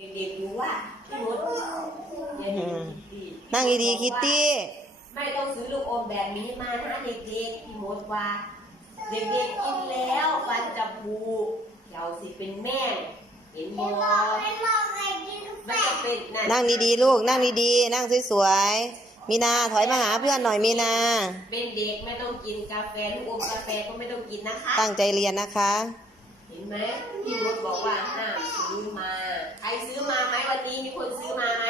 เด็กๆรู้ว่าพี่มดอย่าอืดูมดีนั่งดีๆคิตตี้ไม่ต้องซื้อลูกอมแบบนี้มานะเด็กๆพี่มดว่า เด็กๆกินแล้วฟันจะผูเราสิเป็นแม่ เห็นมอไม่จะเป็นนั่งดีๆลูกนั่งดีๆนั่งสวยๆมีนาถอยมาหาเพื่อนหน่อยมีนา เป็นเด็กไม่ต้องกินกาแฟลูกอมกาแฟก็ไม่ต้องกินนะคะ ตั้งใจเรียนนะคะ เห็นไหมพี่มดบอกว่าห้ามซื้อมา ใครซื้อมาไหมวันนี้มีคนซื้อมาไหม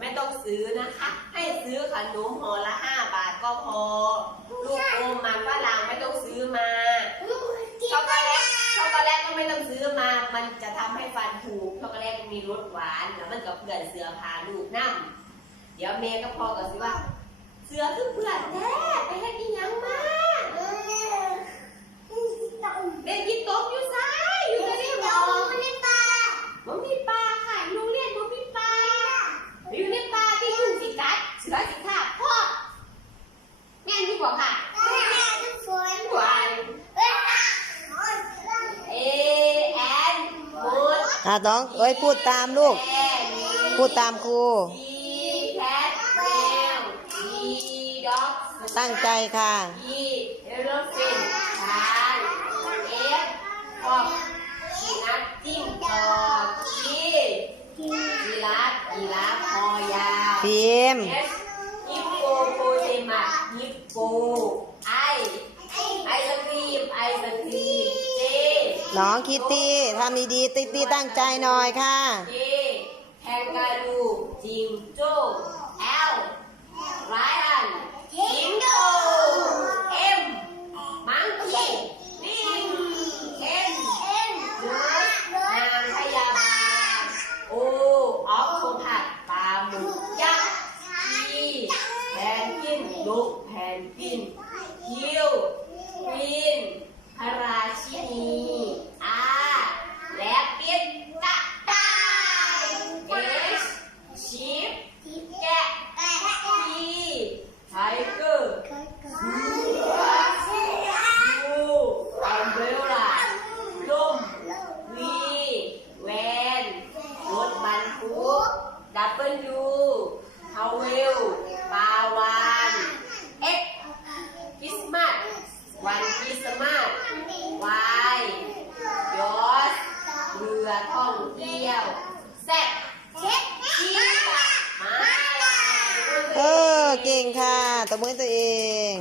ไม่ต้องซื้อนะคะ ให้ซื้อขนมห่อละห้าบาทก็พอ ลูกอมมันฝรั่งไม่ต้องซื้อมาช็อกโกแลตช็อกโกแลตก็ไม่ต้องซื้อมา มันจะทำให้ฟันผุช็อกโกแลตมีรสหวานแล้วมันกับเพื่อนเสือพาลูกนั่งเดี๋ยวแม่ก็พอกับสิว่า เสือคือเพื่อนแท้ไปให้กินยังมาเด็กกินตกอยู่ซ้ายอยู่ในนี้บอกมันมีปลาค่ะอยู่โรงเรียนมันมีปลา อยู่ในป่าที่ยุงสิ กัดเสือสิขาบพ่อแม่นี่บอกค่ะหวานเอแอนหมดอะน้องเอ้ยพูดตามลูก พูดตามครูตั้งใจค่ะดีเอโรฟินช้างเอฟฟอกนัทจิ้งจอกจียีราฟยีราฟคอยาว พิมพ์เอสฮิปโปโปเตมัสฮิป โปไอไอศครีมไอศครีมเจน้องคิตตี้ทำดีๆ ติ๊ตี้ตั้งใจหน่อยค่ะ เจแคนการูจิงโจ้เอลไรอันจิงโจ้เอ็มมังคีลิงเอ็นเนื้อนางพยาบาลโอออฟโคผัดปลาหมึกยักษ์ทีแพนกวิ นลูกแพนกินคิวควีนพระราชินีอาและเป็ดกระต่ายเอชชีฟแกะทีไทเกอร์ยูอัมเบรล่าลมวีแวนรถบรรทุกดับเบิลยูเฮาเวลปาวานเอ็กคริสต์มาสวันคริสต์มาสวายยอสเรือ ท่องเที่ยวแซ่บชีตะมาลายเออ เก่งค่ะตบมือให้ตัวเอง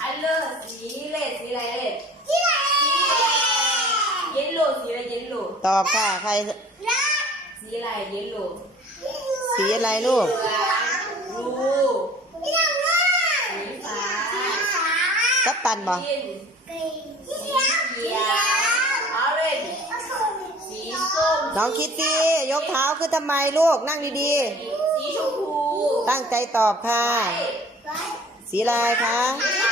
อันเลอร์สีเลดสีอะไรเลดสีแดงเยลโล่สีอะไรเยลโล่ตอบค่ะ ใคร สีอะไรเยลโล่สีอะไรลูกเหลืองรูสีฟ้ากัปตันบ่กินสีเขียวออเรนจ์ สีส้มน้องคิตตี้ยกเท้าขึ้นทำไมลูกนั่งดีสีชมพูๆ ตั้งใจตอบค่ะ สีอะไรคะก